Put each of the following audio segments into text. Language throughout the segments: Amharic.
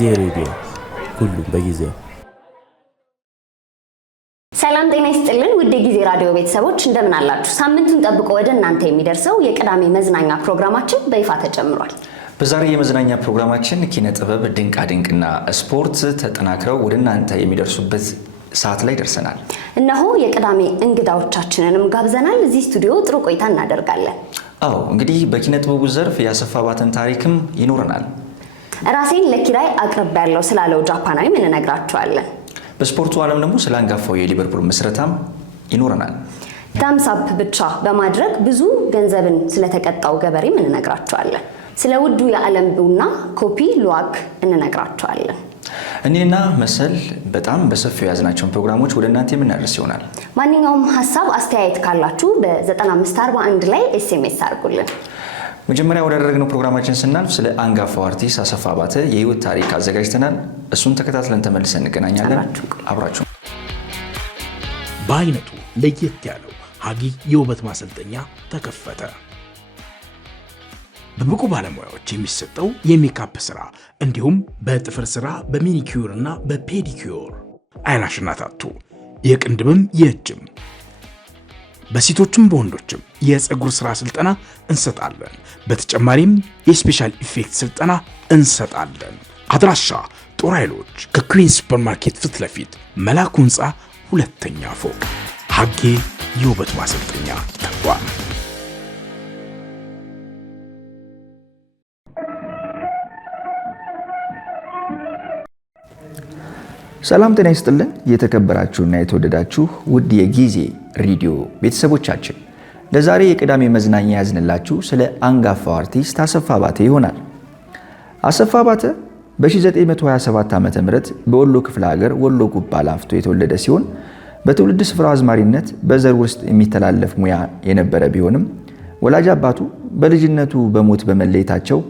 ጊዜ ሬዲዮ ሁሉም በጊዜው። ሰላም ጤና ይስጥልን ውድ የጊዜ ራዲዮ ቤተሰቦች እንደምን አላችሁ? ሳምንቱን ጠብቆ ወደ እናንተ የሚደርሰው የቅዳሜ መዝናኛ ፕሮግራማችን በይፋ ተጀምሯል። በዛሬ የመዝናኛ ፕሮግራማችን ኪነ ጥበብ፣ ድንቃ ድንቅና ስፖርት ተጠናክረው ወደ እናንተ የሚደርሱበት ሰዓት ላይ ደርሰናል። እነሆ የቅዳሜ እንግዳዎቻችንንም ጋብዘናል። እዚህ ስቱዲዮ ጥሩ ቆይታ እናደርጋለን። አዎ እንግዲህ በኪነ ጥበቡ ዘርፍ የአሰፋ ባተን ታሪክም ይኖረናል። ራሴን ለኪራይ አቅርቤያለሁ ስላለው ጃፓናዊ ምን እነግራችኋለን። በስፖርቱ ዓለም ደግሞ ስለ አንጋፋው የሊቨርፑል መስረታም ይኖረናል። ታምስ አፕ ብቻ በማድረግ ብዙ ገንዘብን ስለተቀጣው ገበሬ ምን እነግራችኋለን። ስለ ውዱ የዓለም ቡና ኮፒ ሉዋክ እንነግራችኋለን። እኔና መሰል በጣም በሰፊው ያዝናቸውን ፕሮግራሞች ወደ እናንተ የምናደርስ ይሆናል። ማንኛውም ሐሳብ አስተያየት ካላችሁ በ9541 ላይ ኤስኤምኤስ አድርጉልን። መጀመሪያ ወዳደረግነው ፕሮግራማችን ስናልፍ ስለ አንጋፋው አርቲስት አሰፋ ባተ የህይወት ታሪክ አዘጋጅተናል። እሱን ተከታትለን ተመልሰን እንገናኛለን። አብራችሁ። በአይነቱ ለየት ያለው ሀጊ የውበት ማሰልጠኛ ተከፈተ። በብቁ ባለሙያዎች የሚሰጠው የሜካፕ ስራ እንዲሁም በጥፍር ስራ፣ በሚኒኪዩር እና በፔዲኪዩር አይናሽና ታቱ፣ የቅንድብም የእጅም በሴቶችም በወንዶችም የፀጉር ስራ ስልጠና እንሰጣለን። በተጨማሪም የስፔሻል ኢፌክት ስልጠና እንሰጣለን። አድራሻ ጦር ኃይሎች ከኩዊን ሱፐርማርኬት ፊት ለፊት መላኩ ህንፃ ሁለተኛ ፎቅ። ሀጌ የውበት ማሰልጠኛ ተቋም። ሰላም ጤና ይስጥልን። የተከበራችሁና የተወደዳችሁ ውድ የጊዜ ሬዲዮ ቤተሰቦቻችን ለዛሬ የቅዳሜ መዝናኛ ያዝንላችሁ ስለ አንጋፋው አርቲስት አሰፋ ባተ ይሆናል። አሰፋ ባተ በ1927 ዓ.ም በወሎ ክፍለ ሀገር ወሎ ጉባ ላፍቶ የተወለደ ሲሆን በትውልድ ስፍራው አዝማሪነት በዘር ውስጥ የሚተላለፍ ሙያ የነበረ ቢሆንም ወላጅ አባቱ በልጅነቱ በሞት በመለየታቸው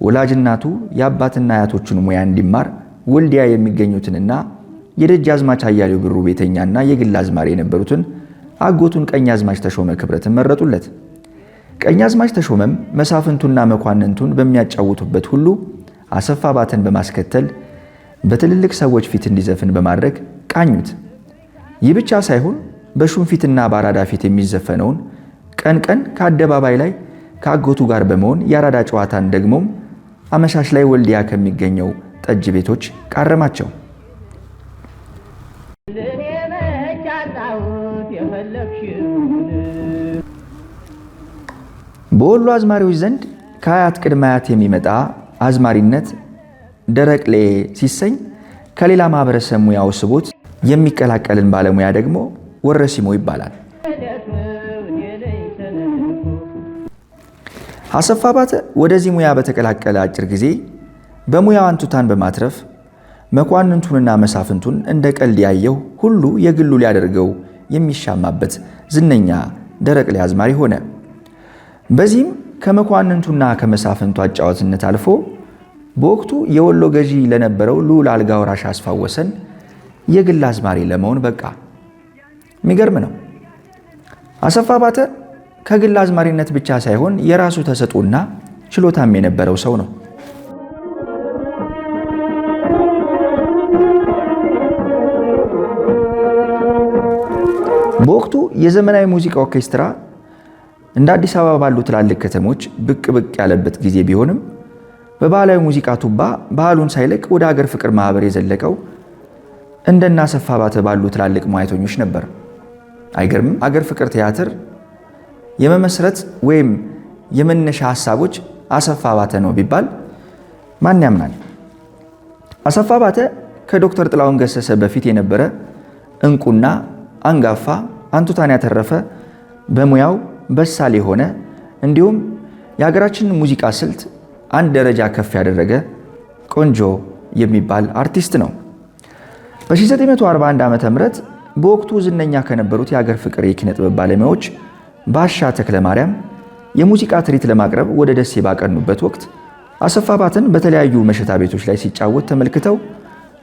ወላጅ እናቱ የአባትና አያቶቹን ሙያ እንዲማር ወልዲያ የሚገኙትንና የደጃዝማች አያሌው ብሩ ቤተኛና የግል አዝማሪ የነበሩትን አጎቱን ቀኛዝማች ተሾመ ክብረትን መረጡለት። ቀኛዝማች ተሾመም መሳፍንቱና መኳንንቱን በሚያጫውቱበት ሁሉ አሰፋ ባተን በማስከተል በትልልቅ ሰዎች ፊት እንዲዘፍን በማድረግ ቃኙት። ይህ ብቻ ሳይሆን በሹም ፊትና በአራዳ ፊት የሚዘፈነውን ቀን ቀን ከአደባባይ ላይ ከአጎቱ ጋር በመሆን የአራዳ ጨዋታን ደግሞም አመሻሽ ላይ ወልዲያ ከሚገኘው ጠጅ ቤቶች ቃረማቸው። በወሎ አዝማሪዎች ዘንድ ከአያት ቅድመ አያት የሚመጣ አዝማሪነት ደረቅሌ ሲሰኝ ከሌላ ማህበረሰብ ሙያው ስቦት የሚቀላቀልን ባለሙያ ደግሞ ወረሲሞ ይባላል። አሰፋ ባተ ወደዚህ ሙያ በተቀላቀለ አጭር ጊዜ በሙያው አንቱታን በማትረፍ መኳንንቱንና መሳፍንቱን እንደ ቀልድ ያየው ሁሉ የግሉ ሊያደርገው የሚሻማበት ዝነኛ ደረቅሌ አዝማሪ ሆነ። በዚህም ከመኳንንቱና ከመሳፍንቱ አጫዋትነት አልፎ በወቅቱ የወሎ ገዢ ለነበረው ልዑል አልጋ ወራሽ አስፋው ወሰን የግል አዝማሪ ለመሆን በቃ። የሚገርም ነው። አሰፋ ባተ ከግል አዝማሪነት ብቻ ሳይሆን የራሱ ተሰጥኦና ችሎታም የነበረው ሰው ነው። በወቅቱ የዘመናዊ ሙዚቃ ኦርኬስትራ እንደ አዲስ አበባ ባሉ ትላልቅ ከተሞች ብቅ ያለበት ጊዜ ቢሆንም በባህላዊ ሙዚቃ ቱባ ባህሉን ሳይለቅ ወደ ሀገር ፍቅር ማህበር የዘለቀው እንደና አሰፋ ባተ ባሉ ትላልቅ ሙያተኞች ነበር። አይገርምም? ሀገር ፍቅር ቲያትር የመመስረት ወይም የመነሻ ሐሳቦች አሰፋ ባተ ነው ቢባል ማን ያምናል? አሰፋ ባተ ከዶክተር ጥላሁን ገሰሰ በፊት የነበረ እንቁና አንጋፋ አንቱታን ያተረፈ በሙያው በሳል የሆነ እንዲሁም የሀገራችንን ሙዚቃ ስልት አንድ ደረጃ ከፍ ያደረገ ቆንጆ የሚባል አርቲስት ነው። በ1941 ዓ.ም በወቅቱ ዝነኛ ከነበሩት የሀገር ፍቅር የኪነ ጥበብ ባለሙያዎች ባሻ ተክለ ማርያም የሙዚቃ ትርኢት ለማቅረብ ወደ ደሴ ባቀኑበት ወቅት አሰፋ ባተን በተለያዩ መሸታ ቤቶች ላይ ሲጫወት ተመልክተው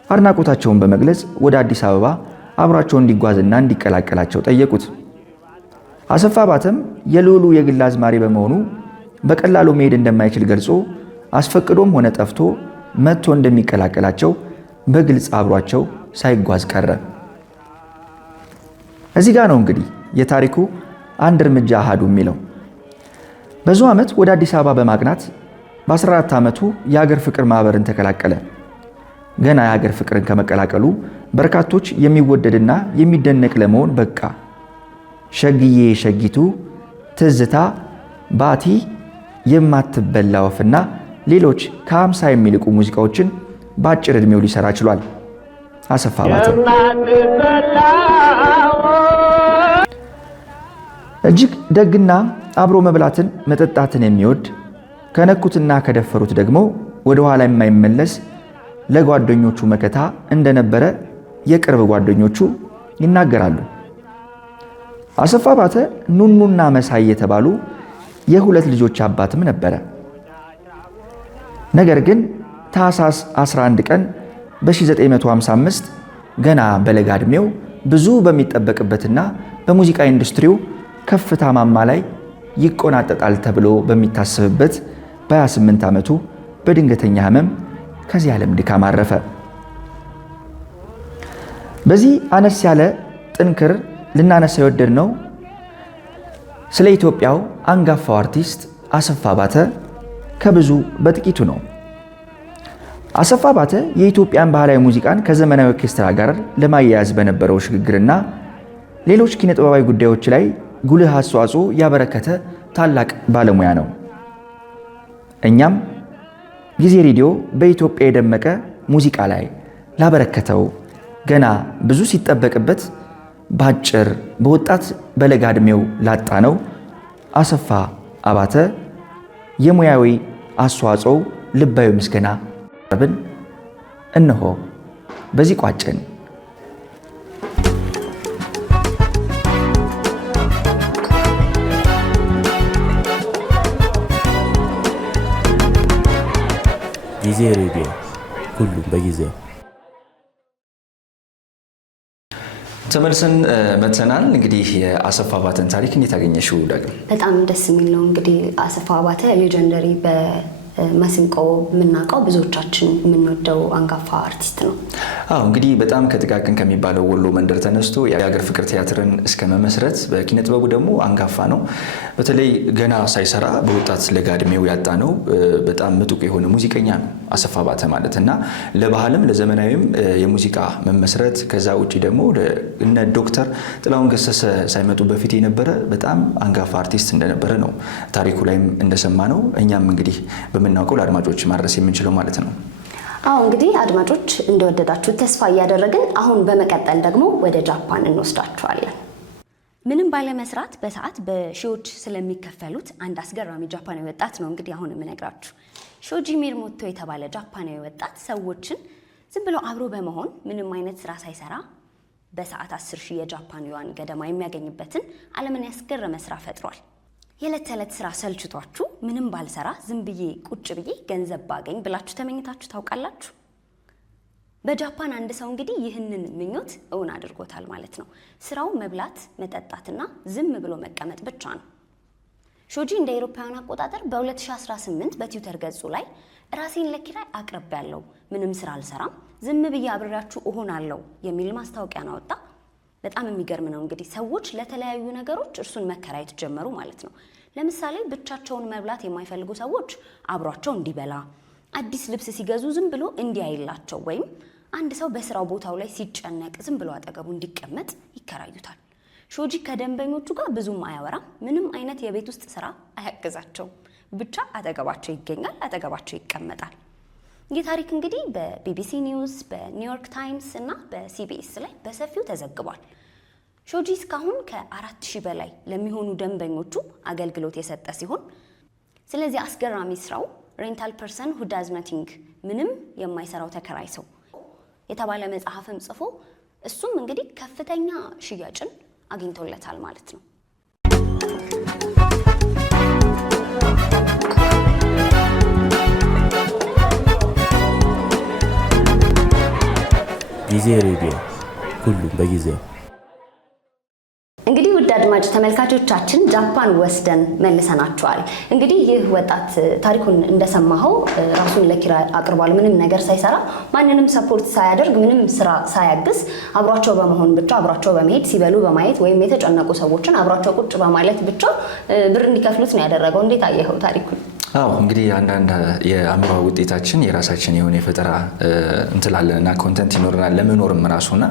አድናቆታቸውን በመግለጽ ወደ አዲስ አበባ አብሯቸው እንዲጓዝና እንዲቀላቀላቸው ጠየቁት። አሰፋ ባተም የልዑሉ የግል አዝማሪ በመሆኑ በቀላሉ መሄድ እንደማይችል ገልጾ አስፈቅዶም ሆነ ጠፍቶ መጥቶ እንደሚቀላቀላቸው በግልጽ አብሯቸው ሳይጓዝ ቀረ። እዚህ ጋር ነው እንግዲህ የታሪኩ አንድ እርምጃ አሃዱ የሚለው። በዙ ዓመት ወደ አዲስ አበባ በማቅናት በ14 ዓመቱ የሀገር ፍቅር ማህበርን ተቀላቀለ። ገና የሀገር ፍቅርን ከመቀላቀሉ በርካቶች የሚወደድና የሚደነቅ ለመሆን በቃ። ሸግዬ ሸጊቱ፣ ትዝታ፣ ባቲ፣ የማትበላ ወፍና ሌሎች ከ50 የሚልቁ ሙዚቃዎችን በአጭር ዕድሜው ሊሰራ ችሏል። አሰፋ ባተ እጅግ ደግና አብሮ መብላትን መጠጣትን የሚወድ ከነኩትና ከደፈሩት ደግሞ ወደ ኋላ የማይመለስ ለጓደኞቹ መከታ እንደነበረ የቅርብ ጓደኞቹ ይናገራሉ። አሰፋ ባተ ኑኑና መሳይ የተባሉ የሁለት ልጆች አባትም ነበረ። ነገር ግን ታኅሳስ 11 ቀን በ1955 ገና በለጋ ዕድሜው ብዙ በሚጠበቅበትና በሙዚቃ ኢንዱስትሪው ከፍታ ማማ ላይ ይቆናጠጣል ተብሎ በሚታሰብበት በ28 ዓመቱ በድንገተኛ ህመም ከዚህ ዓለም ድካም አረፈ። በዚህ አነስ ያለ ጥንክር ልናነሳ የወደድነው ስለ ኢትዮጵያው አንጋፋው አርቲስት አሰፋ ባተ ከብዙ በጥቂቱ ነው። አሰፋ ባተ የኢትዮጵያን ባህላዊ ሙዚቃን ከዘመናዊ ኦርኬስትራ ጋር ለማያያዝ በነበረው ሽግግርና ሌሎች ኪነጥበባዊ ጉዳዮች ላይ ጉልህ አስተዋጽኦ ያበረከተ ታላቅ ባለሙያ ነው። እኛም ጊዜ ሬዲዮ በኢትዮጵያ የደመቀ ሙዚቃ ላይ ላበረከተው ገና ብዙ ሲጠበቅበት ባጭር በወጣት በለጋ ዕድሜው ላጣ ነው አሰፋ አባተ የሙያዊ አስተዋጽኦ ልባዊ ምስጋና ብን እነሆ በዚህ ቋጭን። ጊዜ ሬዲዮ ሁሉም በጊዜው። ተመልሰን መጥተናል። እንግዲህ የአሰፋ ባተን ታሪክ እንዴት አገኘሽው ዳግም? በጣም ደስ የሚል ነው። እንግዲህ አሰፋ ባተ ሌጀንደሪ በመስንቆ የምናውቀው ብዙዎቻችን የምንወደው አንጋፋ አርቲስት ነው። አዎ እንግዲህ በጣም ከጥቃቅን ከሚባለው ወሎ መንደር ተነስቶ የሀገር ፍቅር ቲያትርን እስከ መመስረት በኪነ ጥበቡ ደግሞ አንጋፋ ነው። በተለይ ገና ሳይሰራ በወጣት ለጋ ዕድሜው ያጣ ነው በጣም ምጡቅ የሆነ ሙዚቀኛ ነው አሰፋ ባተ ማለት እና ለባህልም ለዘመናዊም የሙዚቃ መመስረት ከዛ ውጪ ደግሞ እነ ዶክተር ጥላሁን ገሰሰ ሳይመጡ በፊት የነበረ በጣም አንጋፋ አርቲስት እንደነበረ ነው ታሪኩ ላይም እንደሰማ ነው። እኛም እንግዲህ በምናውቀው ለአድማጮች ማድረስ የምንችለው ማለት ነው። አዎ እንግዲህ አድማጮች እንደወደዳችሁ ተስፋ እያደረግን አሁን በመቀጠል ደግሞ ወደ ጃፓን እንወስዳችኋለን። ምንም ባለመስራት በሰዓት በሺዎች ስለሚከፈሉት አንድ አስገራሚ ጃፓናዊ ወጣት ነው እንግዲህ አሁን የምነግራችሁ። ሾጂ ሚያሞቶ የተባለ ጃፓናዊ ወጣት ሰዎችን ዝም ብሎ አብሮ በመሆን ምንም አይነት ስራ ሳይሰራ በሰዓት 10,000 የጃፓን ዩዋን ገደማ የሚያገኝበትን ዓለምን ያስገረመ ስራ ፈጥሯል። የዕለት ተዕለት ስራ ሰልችቷችሁ ምንም ባልሰራ ዝም ብዬ ቁጭ ብዬ ገንዘብ ባገኝ ብላችሁ ተመኝታችሁ ታውቃላችሁ? በጃፓን አንድ ሰው እንግዲህ ይህንን ምኞት እውን አድርጎታል ማለት ነው። ስራው መብላት መጠጣትና ዝም ብሎ መቀመጥ ብቻ ነው። ሾጂ እንደ አውሮፓውያን አቆጣጠር በ2018 በትዊተር ገጹ ላይ ራሴን ለኪራይ አቅርቤያለሁ፣ ምንም ስራ አልሰራም፣ ዝም ብዬ አብሬያችሁ እሆናለሁ የሚል ማስታወቂያን አወጣ። በጣም የሚገርም ነው እንግዲህ ሰዎች ለተለያዩ ነገሮች እርሱን መከራየት ጀመሩ ማለት ነው። ለምሳሌ ብቻቸውን መብላት የማይፈልጉ ሰዎች አብሯቸው እንዲበላ፣ አዲስ ልብስ ሲገዙ ዝም ብሎ እንዲያይላቸው፣ ወይም አንድ ሰው በስራው ቦታው ላይ ሲጨነቅ ዝም ብሎ አጠገቡ እንዲቀመጥ ይከራዩታል። ሾጂ ከደንበኞቹ ጋር ብዙም አያወራም፣ ምንም አይነት የቤት ውስጥ ስራ አያግዛቸውም። ብቻ አጠገባቸው ይገኛል፣ አጠገባቸው ይቀመጣል። ይህ ታሪክ እንግዲህ በቢቢሲ ኒውስ፣ በኒውዮርክ ታይምስ እና በሲቢኤስ ላይ በሰፊው ተዘግቧል። ሾጂ እስካሁን ከ4000 በላይ ለሚሆኑ ደንበኞቹ አገልግሎት የሰጠ ሲሆን ስለዚህ አስገራሚ ስራው ሬንታል ፐርሰን ሁ ዳዝ ናቲንግ ምንም የማይሰራው ተከራይ ሰው የተባለ መጽሐፍም ጽፎ እሱም እንግዲህ ከፍተኛ ሽያጭን አግኝቶለታል ማለት ነው። ጊዜ ሬዲዮ ሁሉም በጊዜው። እንግዲህ ውድ አድማጭ ተመልካቾቻችን ጃፓን ወስደን መልሰናቸዋል። እንግዲህ ይህ ወጣት ታሪኩን እንደሰማኸው ራሱን ለኪራይ አቅርቧል። ምንም ነገር ሳይሰራ ማንንም ሰፖርት ሳያደርግ ምንም ስራ ሳያግዝ አብሯቸው በመሆን ብቻ አብሯቸው በመሄድ ሲበሉ በማየት ወይም የተጨነቁ ሰዎችን አብሯቸው ቁጭ በማለት ብቻ ብር እንዲከፍሉት ነው ያደረገው። እንዴት አየኸው ታሪኩን? አዎ እንግዲህ አንዳንድ የአእምሮ ውጤታችን የራሳችን የሆነ የፈጠራ እንትላለንና ኮንተንት ይኖርናል ለመኖርም ራሱና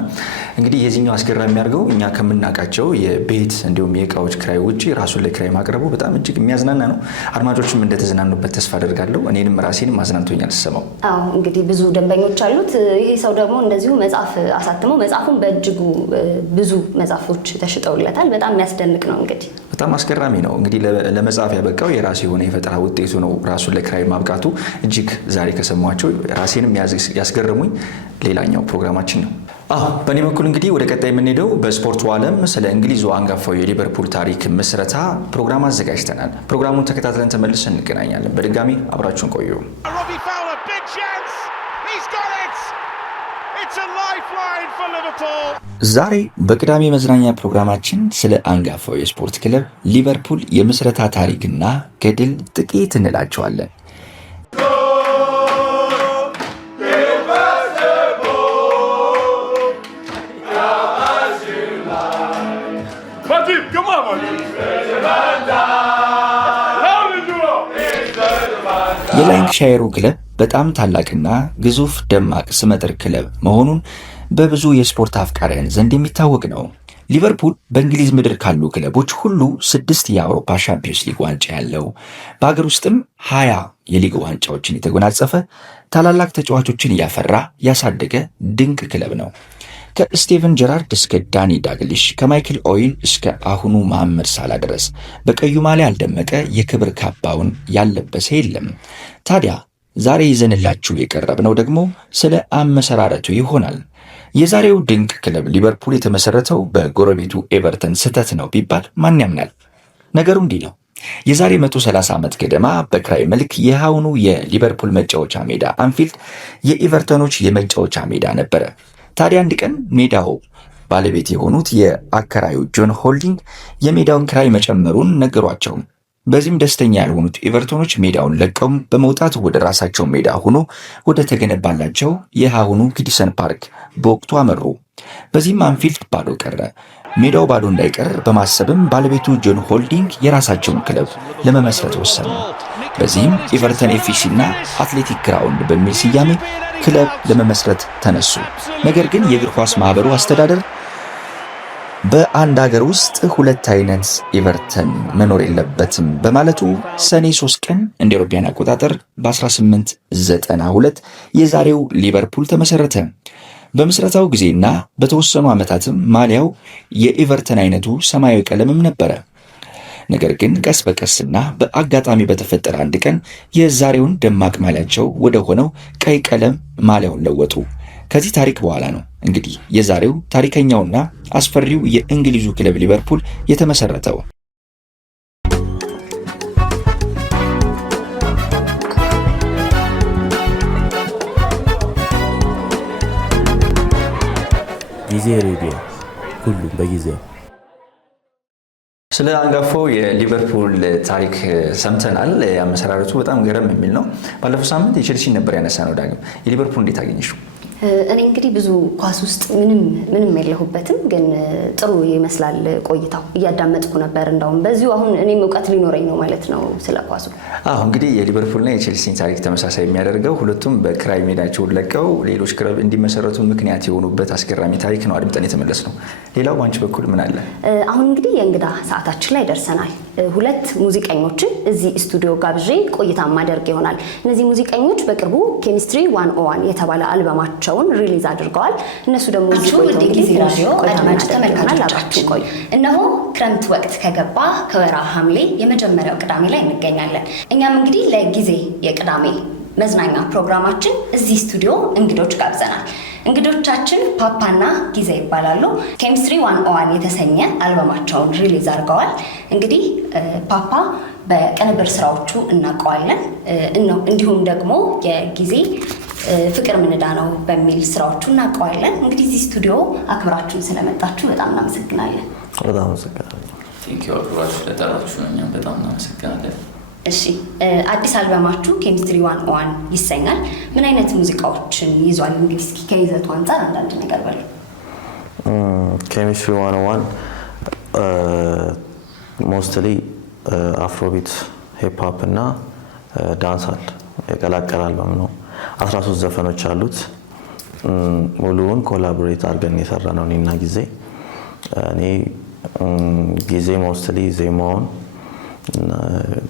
እንግዲህ የዚህኛው አስገራሚ የሚያደርገው እኛ ከምናውቃቸው የቤት እንዲሁም የእቃዎች ክራይ ውጪ ራሱን ለክራይ ማቅረቡ በጣም እጅግ የሚያዝናና ነው። አድማጮችም እንደተዝናኑበት ተስፋ አደርጋለሁ። እኔንም ራሴንም አዝናንቶኛል ስሰማው። አዎ እንግዲህ ብዙ ደንበኞች አሉት። ይሄ ሰው ደግሞ እንደዚሁ መጽሐፍ አሳትሞ መጽሐፉን በእጅጉ ብዙ መጽሐፎች ተሽጠውለታል። በጣም የሚያስደንቅ ነው። እንግዲህ በጣም አስገራሚ ነው። እንግዲህ ለመጽሐፍ ያበቃው የራሱ የሆነ የፈጠራ ውጤቱ ነው። ራሱን ለክራይ ማብቃቱ እጅግ ዛሬ ከሰማቸው ራሴንም ያስገረሙኝ ሌላኛው ፕሮግራማችን ነው። በእኔ በኩል እንግዲህ ወደ ቀጣይ የምንሄደው በስፖርቱ ዓለም ስለ እንግሊዙ አንጋፋው የሊቨርፑል ታሪክ ምስረታ ፕሮግራም አዘጋጅተናል። ፕሮግራሙን ተከታትለን ተመልሰን እንገናኛለን። በድጋሚ አብራችሁን ቆዩ። ዛሬ በቅዳሜ መዝናኛ ፕሮግራማችን ስለ አንጋፋው የስፖርት ክለብ ሊቨርፑል የምስረታ ታሪክና ገድል ጥቂት እንላቸዋለን። የላንካሻየሩ ክለብ በጣም ታላቅና ግዙፍ ደማቅ ስመጥር ክለብ መሆኑን በብዙ የስፖርት አፍቃሪያን ዘንድ የሚታወቅ ነው። ሊቨርፑል በእንግሊዝ ምድር ካሉ ክለቦች ሁሉ 6 የአውሮፓ ሻምፒዮንስ ሊግ ዋንጫ ያለው፣ በሀገር ውስጥም 20 የሊግ ዋንጫዎችን የተጎናጸፈ፣ ታላላቅ ተጫዋቾችን እያፈራ ያሳደገ ድንቅ ክለብ ነው። ከስቲቨን ጀራርድ እስከ ዳኒ ዳግሊሽ፣ ከማይክል ኦዌን እስከ አሁኑ መሐመድ ሳላ ድረስ በቀዩ ማሊያ ያልደመቀ የክብር ካባውን ያለበሰ የለም። ታዲያ ዛሬ ይዘንላችሁ የቀረብነው ደግሞ ስለ አመሰራረቱ ይሆናል። የዛሬው ድንቅ ክለብ ሊቨርፑል የተመሰረተው በጎረቤቱ ኤቨርተን ስህተት ነው ቢባል ማን ያምናል? ነገሩ እንዲህ ነው። የዛሬ 130 ዓመት ገደማ በክራይ መልክ የአሁኑ የሊቨርፑል መጫወቻ ሜዳ አንፊልድ የኤቨርተኖች የመጫወቻ ሜዳ ነበረ። ታዲያ አንድ ቀን ሜዳው ባለቤት የሆኑት የአከራዩ ጆን ሆልዲንግ የሜዳውን ክራይ መጨመሩን ነገሯቸው። በዚህም ደስተኛ ያልሆኑት ኤቨርቶኖች ሜዳውን ለቀው በመውጣት ወደ ራሳቸው ሜዳ ሆኖ ወደ ተገነባላቸው የአሁኑ ጊዲሰን ፓርክ በወቅቱ አመሩ። በዚህም አንፊልድ ባዶ ቀረ። ሜዳው ባዶ እንዳይቀር በማሰብም ባለቤቱ ጆን ሆልዲንግ የራሳቸውን ክለብ ለመመስረት ወሰኑ። በዚህም ኤቨርተን ኤፍሲ እና አትሌቲክ ግራውንድ በሚል ስያሜ ክለብ ለመመስረት ተነሱ። ነገር ግን የእግር ኳስ ማህበሩ አስተዳደር በአንድ ሀገር ውስጥ ሁለት አይነት ኤቨርተን መኖር የለበትም በማለቱ ሰኔ 3 ቀን እንደ አውሮፓውያን አቆጣጠር በ1892 የዛሬው ሊቨርፑል ተመሰረተ። በምስረታው ጊዜና በተወሰኑ ዓመታትም ማሊያው የኤቨርተን አይነቱ ሰማያዊ ቀለምም ነበረ። ነገር ግን ቀስ በቀስና በአጋጣሚ በተፈጠረ አንድ ቀን የዛሬውን ደማቅ ማሊያቸው ወደ ሆነው ቀይ ቀለም ማሊያውን ለወጡ። ከዚህ ታሪክ በኋላ ነው እንግዲህ የዛሬው ታሪከኛውና አስፈሪው የእንግሊዙ ክለብ ሊቨርፑል የተመሰረተው። ጊዜ ሬዲዮ፣ ሁሉም በጊዜው። ስለ አንጋፋው የሊቨርፑል ታሪክ ሰምተናል። አመሰራረቱ በጣም ገረም የሚል ነው። ባለፈው ሳምንት የቼልሲ ነበር ያነሳነው። ዳግም የሊቨርፑል እንዴት አገኘሽው? እኔ እንግዲህ ብዙ ኳስ ውስጥ ምንም የለሁበትም፣ ግን ጥሩ ይመስላል ቆይታው። እያዳመጥኩ ነበር። እንደውም በዚሁ አሁን እኔም እውቀት ሊኖረኝ ነው ማለት ነው ስለ ኳሱ። እንግዲህ የሊቨርፑልና የቼልሲን ታሪክ ተመሳሳይ የሚያደርገው ሁለቱም በክራይ ሜዳቸውን ለቀው ሌሎች ክለብ እንዲመሰረቱ ምክንያት የሆኑበት አስገራሚ ታሪክ ነው አድምጠን የተመለስ ነው። ሌላው ባንቺ በኩል ምን አለ? አሁን እንግዲህ የእንግዳ ሰዓታችን ላይ ደርሰናል። 2 ሙዚቀኞችን እዚህ ስቱዲዮ ጋብዤ ቆይታ ማደርግ ይሆናል። እነዚህ ሙዚቀኞች በቅርቡ ኬሚስትሪ 101 የተባለ አልበማቸውን ሪሊዝ አድርገዋል። እነሱ ደግሞ ጊዜ ራዲዮ አድማጭ ተመልካቾቻችን ቆዩ። እነሆ ክረምት ወቅት ከገባ ከወራ ሐምሌ የመጀመሪያው ቅዳሜ ላይ እንገኛለን። እኛም እንግዲህ ለጊዜ የቅዳሜ መዝናኛ ፕሮግራማችን እዚህ ስቱዲዮ እንግዶች ጋብዘናል። እንግዶቻችን ፓፓና ጊዜ ይባላሉ። ኬሚስትሪ 101 የተሰኘ አልበማቸውን ሪሊዝ አድርገዋል። እንግዲህ ፓፓ በቅንብር ስራዎቹ እናውቀዋለን። እንዲሁም ደግሞ የጊዜ ፍቅር ምንዳ ነው በሚል ስራዎቹ እናውቀዋለን። እንግዲህ እዚህ ስቱዲዮ አክብራችሁን ስለመጣችሁ በጣም እናመሰግናለን። በጣም አመሰግናለሁ። ቴንኪው አብራችሁ ለጠራችሁ ነው። እኛም በጣም እናመሰግናለን። እሺ አዲስ አልበማችሁ ኬሚስትሪ 101 ይሰኛል። ምን አይነት ሙዚቃዎችን ይዟል? እንግዲህ እስኪ ከይዘቱ አንፃር አንዳንድ ነገር በሉ። ኬሚስትሪ 101 ሞስትሊ አፍሮቢት፣ ሂፕ ሆፕ እና ዳንሳል የቀላቀለ አልበም ነው። 13 ዘፈኖች አሉት። ሙሉውን ኮላቦሬት አድርገን የሰራ ነው እኔና ጊዜ። እኔ ጊዜ ሞስትሊ ዜማውን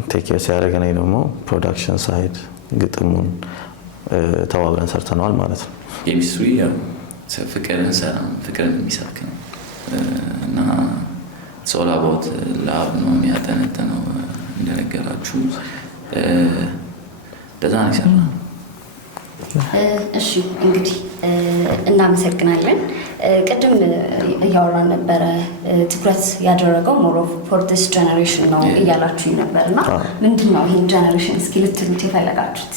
ቴክ ኬር ሲያደርግ፣ እኔ ደግሞ ፕሮዳክሽን ሳይድ ግጥሙን ተባብረን ሰርተነዋል ማለት ነው። ኬሚስትሪ ፍቅርን ሰላም ፍቅርን የሚሰብክ ነው እና ሶል አባውት ላቭ ነው የሚያጠነጥነው እንደነገራችሁ። እንደዛ ነው የሰራነው። እሺ እንግዲህ እናመሰግናለን። ቅድም እያወራን ነበረ ትኩረት ያደረገው ሞር ኦፍ ፎር ዲስ ጀነሬሽን ነው እያላችሁ ነበርና ምንድን ነው ይሄን ጀነሬሽን እስኪ ልትሉት የፈለጋችሁት?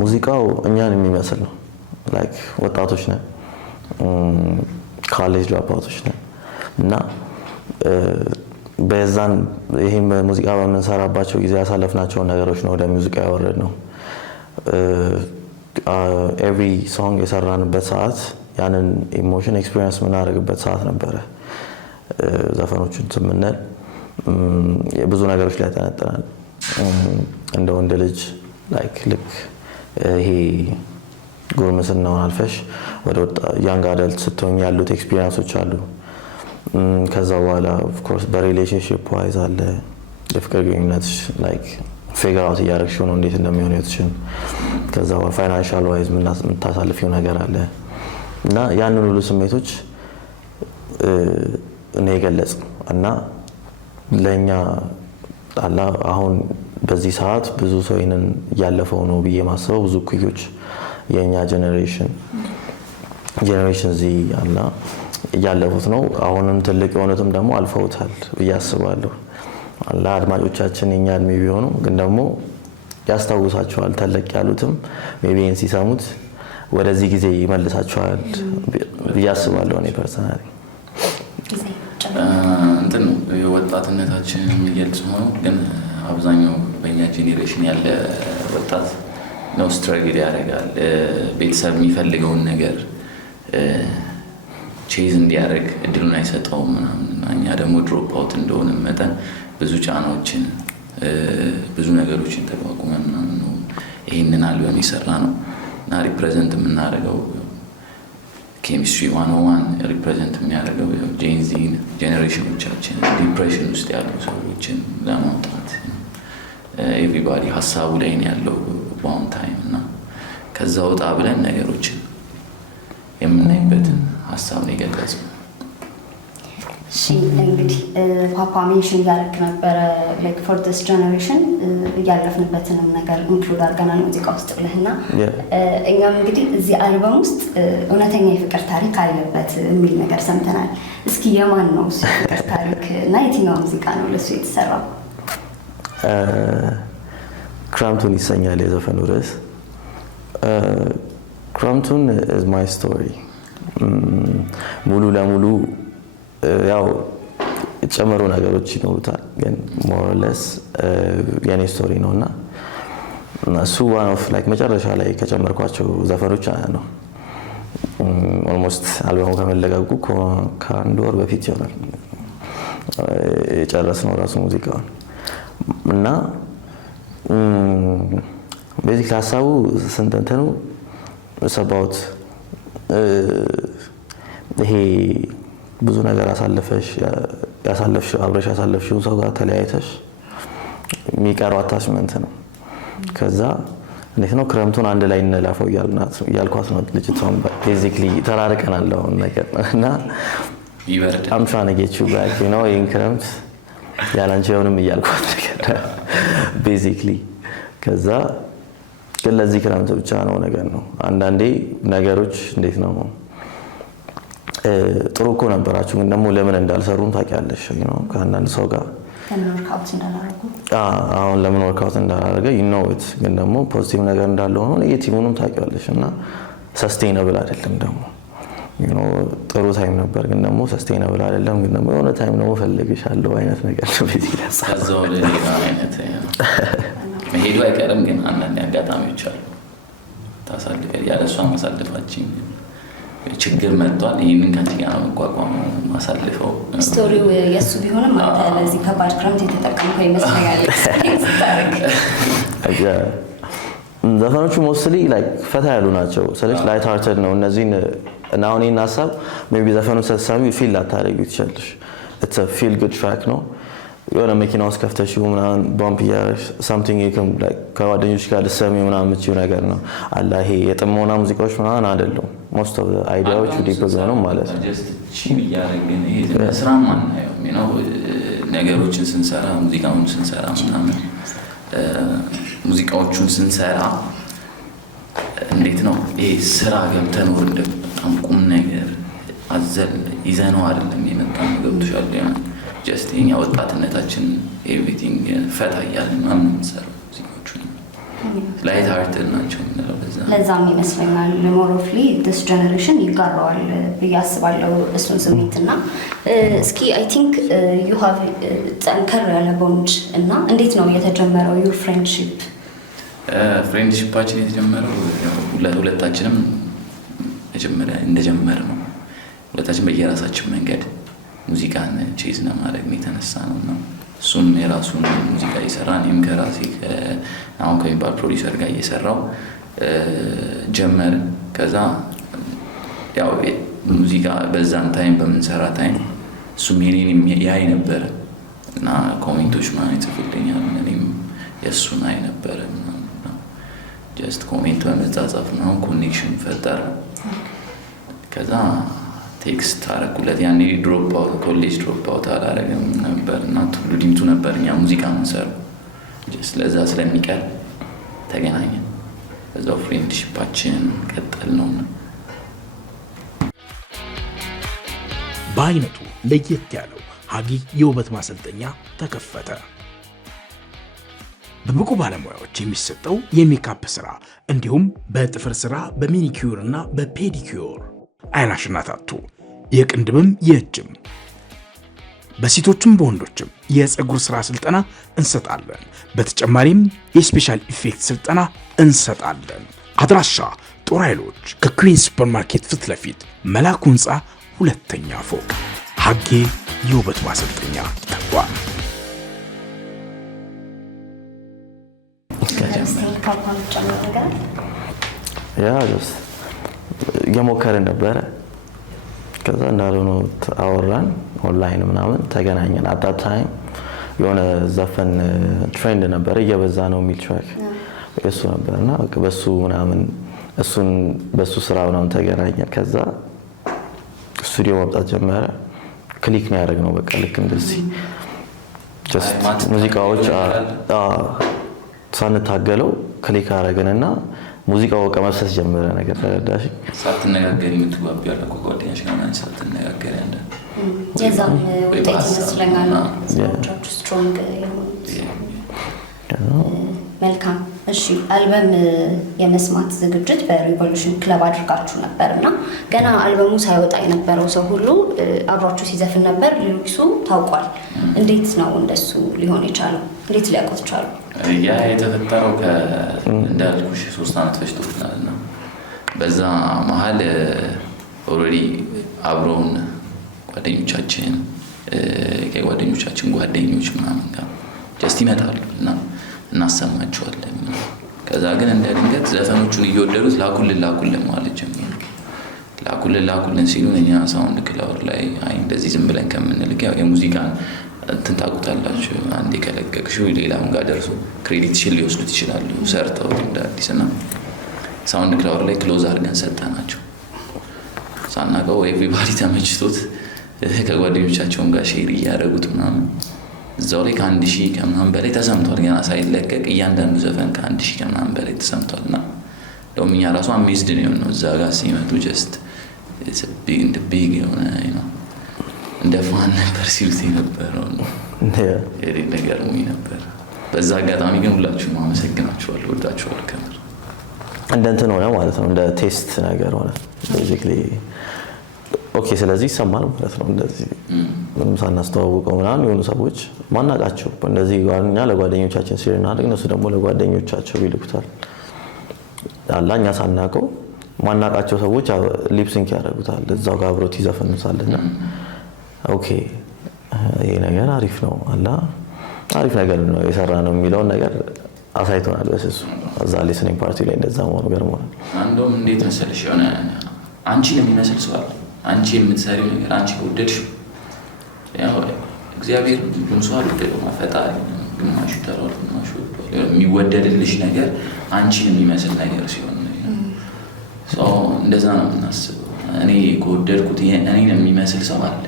ሙዚቃው እኛን የሚመስል ነው። ላይክ ወጣቶች ነን፣ ኮሌጅ ድሮፕአውቶች ነን እና በዛን ይሄን ሙዚቃ በምንሰራባቸው ጊዜ ያሳለፍናቸውን ነገሮች ነው ወደ ሙዚቃ ያወረድ ነው። ኤቭሪ ሶንግ የሰራንበት ሰዓት ያንን ኢሞሽን ኤክስፒሪየንስ የምናደርግበት ሰዓት ነበረ። ዘፈኖቹን ስምንል ብዙ ነገሮች ላይ ያጠነጥናል። እንደ ወንድ ልጅ ላይክ ልክ ይሄ ጉርምስናውን አልፈሽ ወደ ያንግ አደልት ስትሆኝ ያሉት ኤክስፒሪየንሶች አሉ። ከዛ በኋላ ኦፍ ኮርስ በሪሌሽንሺፕ ዋይዝ አለ የፍቅር ግንኙነት ላይክ ፊገር አውት እያደረግሽው ነው እንዴት እንደሚሆን ህይወትሽን። ከዛ በኋላ ፋይናንሻል ዋይዝ የምታሳልፊው ነገር አለ እና ያንን ሁሉ ስሜቶች እኔ የገለጽ እና ለእኛ አላ አሁን በዚህ ሰዓት ብዙ ሰው ይህንን እያለፈው ነው ብዬ ማስበው ብዙ ኩዮች የእኛ ጀኔሬሽን እዚህ አላ እያለፉት ነው። አሁንም ትልቅ የሆኑትም ደግሞ አልፈውታል ብዬ አስባለሁ። ለአድማጮቻችን የኛ እድሜ ቢሆኑ ግን ደግሞ ያስታውሳቸዋል። ተለቅ ያሉትም ሜቢን ሲሰሙት ወደዚህ ጊዜ ይመልሳቸዋል ብዬ አስባለሁ። እኔ ፐርሰናሊ እንትን ነው የወጣትነታችንን የሚገልጽ ሆኖ ግን አብዛኛው በእኛ ጄኔሬሽን ያለ ወጣት ነው ስትራግል ያደርጋል። ቤተሰብ የሚፈልገውን ነገር ቼዝ እንዲያደርግ እድሉን አይሰጠውም ምናምን። እኛ ደግሞ ድሮፕ አውት እንደሆነ መጠን ብዙ ጫናዎችን ብዙ ነገሮችን ተቋቁመን ምናምን ነው ይህንን አልበም የሰራ ነው እና ሪፕሬዘንት የምናደርገው ኬሚስትሪ 101 ሪፕሬዘንት የሚያደርገው ጄንዚ ጄኔሬሽኖቻችን ዲፕሬሽን ውስጥ ያሉ ሰዎችን ለማውጣት ኤቭሪባዲ ሀሳቡ ላይ ነው ያለው በአሁን ታይም እና ከዛ ወጣ ብለን ነገሮችን የምናይበትን ሀሳብ ነው የገለጸው። እሺ እንግዲህ ፓፓ ሜንሽን እያደረግ ነበረ ላይክ ፎር ዲስ ጀነሬሽን እያለፍንበትንም ነገር ኢንክሉድ አድርገናል ሙዚቃ ውስጥ ብለህና እኛም እንግዲህ እዚህ አልበም ውስጥ እውነተኛ የፍቅር ታሪክ አለበት የሚል ነገር ሰምተናል። እስኪ የማን ነው እሱ የፍቅር ታሪክ እና የትኛው ሙዚቃ ነው ለሱ የተሰራው? ክረምቱን ይሰኛል የዘፈኑ ርዕስ። ክረምቱን is my story ሙሉ ለሙሉ ያው የተጨመሩ ነገሮች ይኖሩታል ግን more or less የኔ ስቶሪ ነውና እሱ one of like መጨረሻ ላይ ከጨመርኳቸው ዘፈኖች ነው። ኦልሞስት አልበሙ ከመለቀቁ ከአንድ ወር በፊት ይሆናል የጨረስነው ራሱ ሙዚቃውን እና ቤዚክ ሀሳቡ ስንተንተኑ ሰባውት ይሄ ብዙ ነገር ያሳለፍሽ አብረሽ ያሳለፍሽው ሰው ጋር ተለያይተሽ የሚቀረው አታችመንት ነው። ከዛ እንዴት ነው ክረምቱን አንድ ላይ እንለፈው እያልኳት ነው ልጅቷን ቤዚክሊ ተራርቀናል አሁን ነገር እና ይበርድ I'm trying to get you back you know ይህን ክረምት ያላንቺ የሆንም እያልኳት ነገር ቤዚክሊ ከዛ ግን ለዚህ ክረምት ብቻ ነው ነገር ነው። አንዳንዴ ነገሮች እንዴት ነው ጥሩ እኮ ነበራችሁ ግን ደግሞ ለምን እንዳልሰሩም ታውቂያለሽ ነው ከአንዳንድ ሰው ጋር አሁን ለምን ወርክአውት እንዳላደረገ you know it ግን ደግሞ ፖዚቲቭ ነገር እንዳለ ሆኖ ኔጌቲቭንም ታውቂያለሽ እና ሰስቴይነብል አይደለም ደግሞ ጥሩ ታይም ነበር፣ ግን ደግሞ ሰስቴይነብል አይደለም። ግን ደግሞ የሆነ ታይም ደግሞ ፈልግሻለሁ አይነት ነገር ነው ቤት ይላል። ከዛው ለሌላ አይነት መሄዱ አይቀርም፣ ግን አንዳንድ አጋጣሚዎች አሉ ታሳልፈል ያለሷ ማሳልፋችን ችግር መጥቷል። ይሄንን ከዚህ ጋር መቋቋም ማሳልፈው ስቶሪው የሱ ቢሆንም አንተ ለዚህ ከባድ ክረምት የተጠቀምከው ይመስለኛል። ዘፈኖቹ ሞስትሊ ላይክ ፈታ ያሉ ናቸው። ስለዚህ ላይት ሃርትድ ነው እነዚህን እና አሁን ይሄን ሀሳብ ሜቢ ዘፈኑ ስትሰሚ ፊል ላታደርጊው ትችላለሽ። ኢትስ አ ፊል ጉድ ትራክ ነው። የሆነ መኪና ውስጥ ከፍተሽው ምናምን ባምፕ እያደረግሽ ሳምቲንግ ከጓደኞች ጋር ልትሰሚው ምናምን የምትይው ነገር ነው አላ። ይሄ የጥሞና ሙዚቃዎች ምናምን አይደለም። ሞስት ኦፍ አይዲያዎቹ ዲፕ ነው ማለት ነው። ቺም እያደረግን ይሄ በስራም አናየው ነገሮችን ስንሰራ ሙዚቃውን ስንሰራ ምናምን ሙዚቃዎቹን ስንሰራ እንዴት ነው ይሄ ስራ ገብተን ወርደ በጣም ቁም ነገር አዘል ይዘነው አይደለም የመጣው ገብቶሻል። ጀስት የኛ ወጣትነታችን ኤቭሪቲንግ ፈታ እያልን ምናምን የምንሰራው ሙዚቃዎቹን ላይት ሃርትድ ናቸው የምንለው ለዛም ይመስለኛል ሞሮፍሊ ዲስ ጀነሬሽን ይጋራዋል ብዬ አስባለሁ እሱን ስሜትና እስኪ አይ ቲንክ ዩ ሃቭ ጠንከር ያለ ቦንድ እና እንዴት ነው የተጀመረው ዩር ፍሬንድሺፕ? ፍሬንድሺፓችን የተጀመረው ሁለታችንም መጀመሪያ እንደጀመር ነው። ሁለታችን በየራሳችን መንገድ ሙዚቃን ቼዝ ለማድረግ የተነሳ ነው እና እሱም የራሱን ሙዚቃ እየሰራ እኔም ከራሴ አሁን ከሚባል ፕሮዲሰር ጋር እየሰራው ጀመርን። ከዛ ያው ሙዚቃ በዛን ታይም በምንሰራ ታይም እሱም የኔን ያይ ነበረ እና ኮሜንቶች ማለት ይፈልኛል እኔም የእሱን አይ ነበረ እና ጀስት ኮሜንት በመጻጻፍ ነው ኮኔክሽን ፈጠረ። ከዛ ቴክስት አረኩለት። ያኔ ድሮፕ አውት ኮሌጅ ድሮፕ አውት አላረገም ነበር እና ቱሉ ዲምቱ ነበር እኛ ሙዚቃ ምንሰራው ጀስት ለዛ ስለሚቀር ተገናኘን። በዛው ፍሬንድሺፓችን ቀጠል ነው። በአይነቱ ለየት ያለው ሀጊ የውበት ማሰልጠኛ ተከፈተ። በብቁ ባለሙያዎች የሚሰጠው የሜካፕ ስራ እንዲሁም በጥፍር ስራ በሚኒኪዩር እና በፔዲኪዩር አይላሽና ታቱ የቅንድብም የእጅም በሴቶችም በወንዶችም የፀጉር ስራ ስልጠና እንሰጣለን። በተጨማሪም የስፔሻል ኢፌክት ስልጠና እንሰጣለን። አድራሻ ጦር ኃይሎች ከኩዊን ሱፐርማርኬት ፊት ለፊት መላኩ ህንፃ ሁለተኛ ፎቅ ሀጌ የውበት ማሰልጠኛ ተቋም። የሞከርን ነበረ። ከዛ እንዳልሆነ አወራን ኦንላይን ምናምን ተገናኘን። አት ዳት ታይም የሆነ ዘፈን ትሬንድ ነበረ እየበዛ ነው የሚል ትራክ እሱ ነበርና በሱ ምናምን እሱን በሱ ስራ ምናምን ተገናኘን። ከዛ ስቱዲዮ መምጣት ጀመረ። ክሊክ ነው ያደረግነው በቃ ልክ እንደዚህ ጀስት ሙዚቃዎች ሳንታገለው ክሊክ አደረግንና ሙዚቃው በቃ መፍሰስ ጀመረ። ነገር ተረዳሽ? ሳትነጋገር የምትጓቢ ያለ ጓደኛሽ ጋር ማለት ሳትነጋገር ያለ የዛም ውጤት ይመስለኛል ስራዎቻችሁ ስትሮንግ የሆኑት። መልካም እሺ። አልበም የመስማት ዝግጅት በሪቮሉሽን ክለብ አድርጋችሁ ነበር እና ገና አልበሙ ሳይወጣ የነበረው ሰው ሁሉ አብሯችሁ ሲዘፍን ነበር። ሊሪክሱ ታውቋል። እንዴት ነው እንደሱ ሊሆን የቻለው? እንዴት ሊያውቁት ቻሉ? ያ የተፈጠረው እንዳልኩሽ 3 ዓመት ፈጅቶብናል እና በዛ መሀል ኦልሬዲ አብረውን ጓደኞቻችን ከጓደኞቻችን ጓደኞች ምናምን ጋር ጀስት ይመጣሉ እና እናሰማቸዋለን። ከዛ ግን እንደ ድንገት ዘፈኖቹን እየወደዱት ላኩልን ማለት ጀመሩ። ላኩልን ሲሉ እኛ ሳውንድ ክላውድ ላይ አይ እንደዚህ ዝም ብለን ከምንልክ ያው የሙዚቃን እንትን ታውቁታላችሁ፣ አንዴ ከለቀቅሽው ሌላውን ጋር ደርሶ ክሬዲትሽን ሊወስዱት ይችላሉ ሰርተው እንደ አዲስ እና ሳውንድ ክላውድ ላይ ክሎዝ አድርገን ሰጠናቸው። ሳናውቀው ኤቭሪባዲ ተመችቶት ከጓደኞቻቸውን ጋር ሼር እያደረጉት ምናምን እዛው ላይ ከ1000 ከምናምን በላይ ተሰምቷል። ገና ሳይለቀቅ እያንዳንዱ ዘፈን ከ1000 ከምናምን በላይ ተሰምቷል እና እንደውም እኛ ራሱ አሜዝድ ነው የሆነው እዛ ጋር ሲመጡ ጀስት ቢግ የሆነ እንደ ፋን ነበር ሲሉት የነበረው የሌለ ገርሞኝ ነበር። በዛ አጋጣሚ ግን ሁላችሁም አመሰግናችኋለሁ፣ ወዳችኋለሁ። ከምር እንደ እንትን ሆነ ማለት ነው፣ እንደ ቴስት ነገር ሆነ ቤዚክሊ ኦኬ ስለዚህ ይሰማል ማለት ነው። እንደዚህ ምንም ሳናስተዋውቀው ምናምን የሆኑ ሰዎች ማናቃቸው እንደዚህ እኛ ለጓደኞቻችን ሼር እናደርግ እነሱ ደግሞ ለጓደኞቻቸው ይልኩታል። አላኛ ሳናቀው ማናቃቸው ሰዎች ሊፕሲንክ ያደርጉታል እዛው ጋር አብሮት ይዘፈኑታልና ኦኬ ይሄ ነገር አሪፍ ነው አላ አሪፍ ነገር ነው የሰራ ነው የሚለውን ነገር አሳይቶናል። በስሱ እዛ ሊስኒንግ ፓርቲ ላይ እንደዛ መሆኑ ገርሞናል። አንዶም እንዴት መሰለሽ የሆነ አንቺን የሚመስል ሰው አለ። አንቺ የምትሰሪው ነገር አንቺ ወደድሽ ያው እግዚአብሔር ሁሉም ሰው አልወደደው ፈጣሪ ግማሹ ተራው ግማሹ የሚወደድልሽ ነገር አንቺን የሚመስል ነገር ሲሆን ነው እንደዛ ነው የምናስበው። እኔ ከወደድኩት እኔን የሚመስል ሰው አለ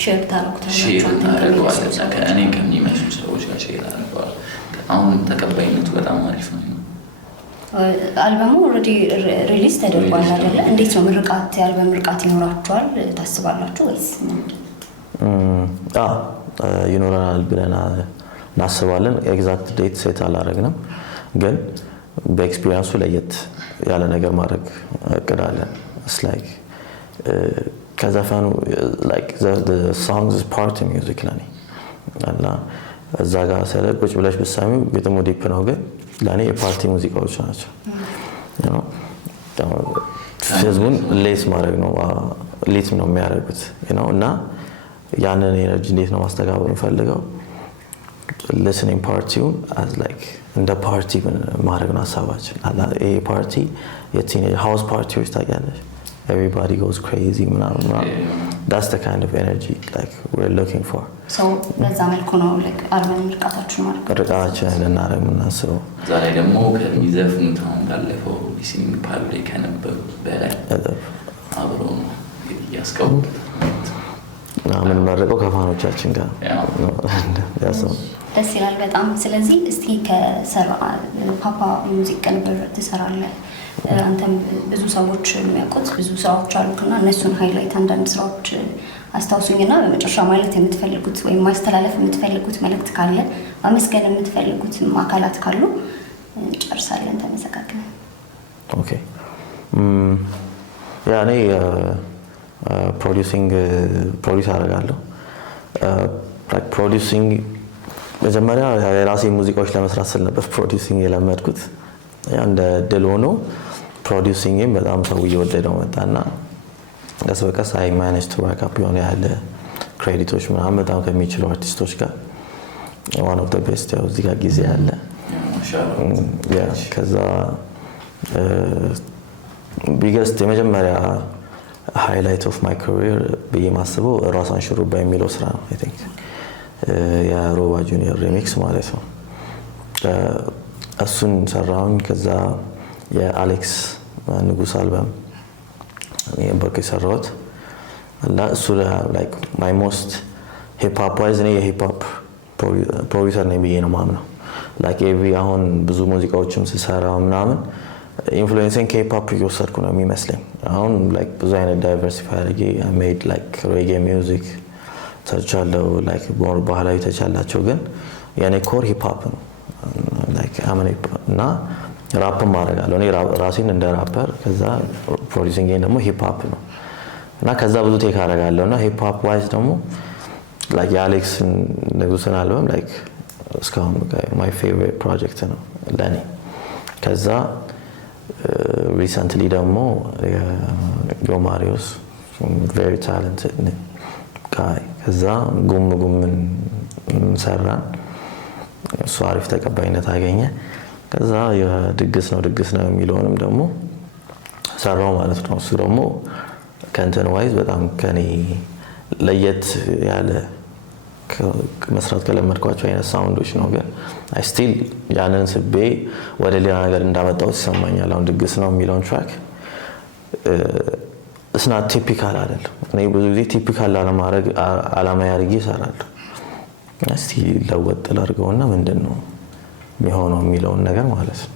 ሼር ታደርገዋለህ ከእኔ ከሚመስሉ ሰዎች ጋር ሼር ታደርገዋለህ። አሁን ተቀባይነቱ በጣም አሪፍ ነው። አልበሙ ኦልሬዲ ሪሊዝ ተደርጓል አይደለ? እንዴት ነው ምርቃት የአልበም ምርቃት ይኖራችኋል ታስባላችሁ ወይስ ምንድን? ይኖረናል ብለን እናስባለን። ኤግዛክት ዴት ሴት አላደረግንም፣ ግን በኤክስፒሪየንሱ ለየት ያለ ነገር ማድረግ እቅዳለን። ኢትስ ላይክ ከዘፈኑ ላይክ ዘ songs is party music ለኔ እና እዛ ጋር ቁጭ ብለሽ ብትሰሚው ግጥሙ ዲፕ ነው፣ ግን ለኔ የፓርቲ ሙዚቃዎች ናቸው። ህዝቡን ሌት ማድረግ ነው ሌት ነው የሚያደርጉት እና ያንን ኤነርጂ እንዴት ነው ማስተጋበር ፈልገው listening ፓርቲውን as like እንደ ፓርቲ ማድረግ ነው ሀሳባችን። ይሄ ፓርቲ የቲኔጅ ሃውስ ፓርቲዎች ታውቂያለሽ? Everybody goes crazy that's the kind of energy like we're looking for. So በዛ መልኩ ነው like አልበም ምርቃታችሁ ማለት ነው። ምርቃታችንን ልናደርግ የምናስበው ዛሬ ደግሞ ከሚዘፍኑት አሁን ባለፈው ሊስኒንግ ፓርቲ ላይ ከነበሩ በላይ አብሮ እያስቀቡት ምን መረቀው ከፋኖቻችን ጋር ደስ ይላል በጣም። ስለዚህ እስቲ ከሰራ ፓፓ ሙዚቃ ቅንብር ትሰራለህ አንተም ብዙ ሰዎች የሚያውቁት ብዙ ስራዎች አሉና እነሱን ሃይላይት አንዳንድ ስራዎች አስታውሱኝና በመጨረሻ ማለት የምትፈልጉት ወይም ማስተላለፍ የምትፈልጉት መልእክት ካለ ማመስገን የምትፈልጉት አካላት ካሉ እንጨርሳለን። ተመሰጋግነን። ኦኬ ያኔ ፕሮዲውስ አደርጋለሁ። ፕሮዲውሲንግ መጀመሪያ የራሴ ሙዚቃዎች ለመስራት ስል ነበር ፕሮዲውሲንግ የለመድኩት። እንደ ድል ሆኖ ፕሮዲውሲንግም በጣም ሰው እየወደደው መጣና ቀስ በቀስ አይ ማኔጅ ቱ ወርክ አፕ የሆነ ያለ ክሬዲቶች ምናምን በጣም ከሚችሉ አርቲስቶች ጋር one of the best ያው እዚህ ጋር ጊዜ ያለ ከዛ ቢገስት የመጀመሪያ ሃይላይት ኦፍ ማይ ካሪየር ብዬ ማስበው ራሷን ሹሩባ የሚለው ስራ ነው። አይ ቲንክ የሮባ ጁኒየር ሪሚክስ ማለት ነው። እሱን ሰራሁኝ። ከዛ የአሌክስ ንጉስ አልበም የበቀ ሰራሁት እና እሱ ላይክ ማይ ሞስት ሂፕ ሆፕ ዋይዝ ነው የሂፕ ሆፕ ፕሮዲዩሰር ነኝ ብዬ ነው ማምነው። ላይክ ኤቭሪ አሁን ብዙ ሙዚቃዎችም ስሰራ ምናምን ኢንፍሉዌንስን ከሂፕ ሆፕ እየወሰድኩ ነው የሚመስለኝ። አሁን ላይክ ብዙ አይነት ዳይቨርሲፋይ አድርጌ አይ ሜድ ላይክ ሬጌ ሚውዚክ ሰርቻለሁ። ላይክ ባህላዊ ተቻላቸው፣ ግን የኔ ኮር ሂፕ ሆፕ ነው። ላይክ አመኔ እና ራፕም አደርጋለሁ እኔ ራሴን እንደ ራፐር። ከዛ ፕሮዲዩሲንግ ደግሞ ሂፕ ሆፕ ነው እና ከዛ ብዙ ቴክ አደርጋለሁና ሂፕ ሆፕ ዋይዝ ደግሞ ላይክ የአሌክስ ንጉስን አልበም ላይክ እስካሁን ማይ ፌቨሪት ፕሮጀክት ነው ለኔ። ከዛ ሪሰንትሊ ደግሞ ዮማሪዮስ ቬሪ ታለንትድ ጋይ። ከዛ ጉምን ሰራን፣ እሱ አሪፍ ተቀባይነት አገኘ። ከዛ የድግስ ነው የሚለውንም ደግሞ ሰራው ማለት ነው። እሱ ደግሞ ከእንትን ዋይዝ በጣም ከኔ ለየት ያለ መስራት ከለመድኳቸው አይነት ሳውንዶች ነው። ግን አይ ስቲል ያንን ስቤ ወደ ሌላ ነገር እንዳመጣው ይሰማኛል። አሁን ድግስ ነው የሚለውን ትራክ እስና ቲፒካል አይደለም። እኔ ብዙ ጊዜ ቲፒካል ላለማድረግ አላማ ያርጌ እሰራለሁ። እስቲ ለወጥ ላድርገውና ምንድነው የሚሆነው የሚለውን ነገር ማለት ነው።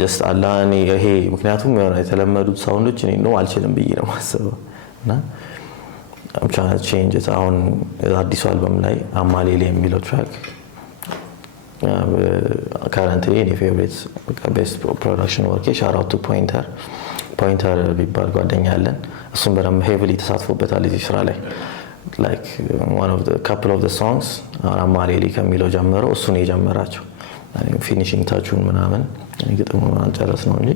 ጀስት አላኔ ይሄ ምክንያቱም የሆነ የተለመዱት ሳውንዶች እኔ ነው አልችልም ብዬ ነው ማሰበው እና I'm trying to change it. አሁን አዲሱ አልበም ላይ አማሌሌ የሚለው ትራክ currently የኔ ፌቨሪት ቤስት ፕሮዳክሽን ወርክ ሻውት አውት ቱ ፖይንተር ፖይንተር ቢባል ጓደኛ ያለን እሱም በደንብ ሄቪሊ ተሳትፎበታል እዚህ ስራ ላይ like one of the couple of the songs አማሌሊ ከሚለው ጀምሮ እሱ ነው የጀመራቸው ፊኒሺንግ ታቹን ምናምን ግጥሙን አንጨረስ ነው እንጂ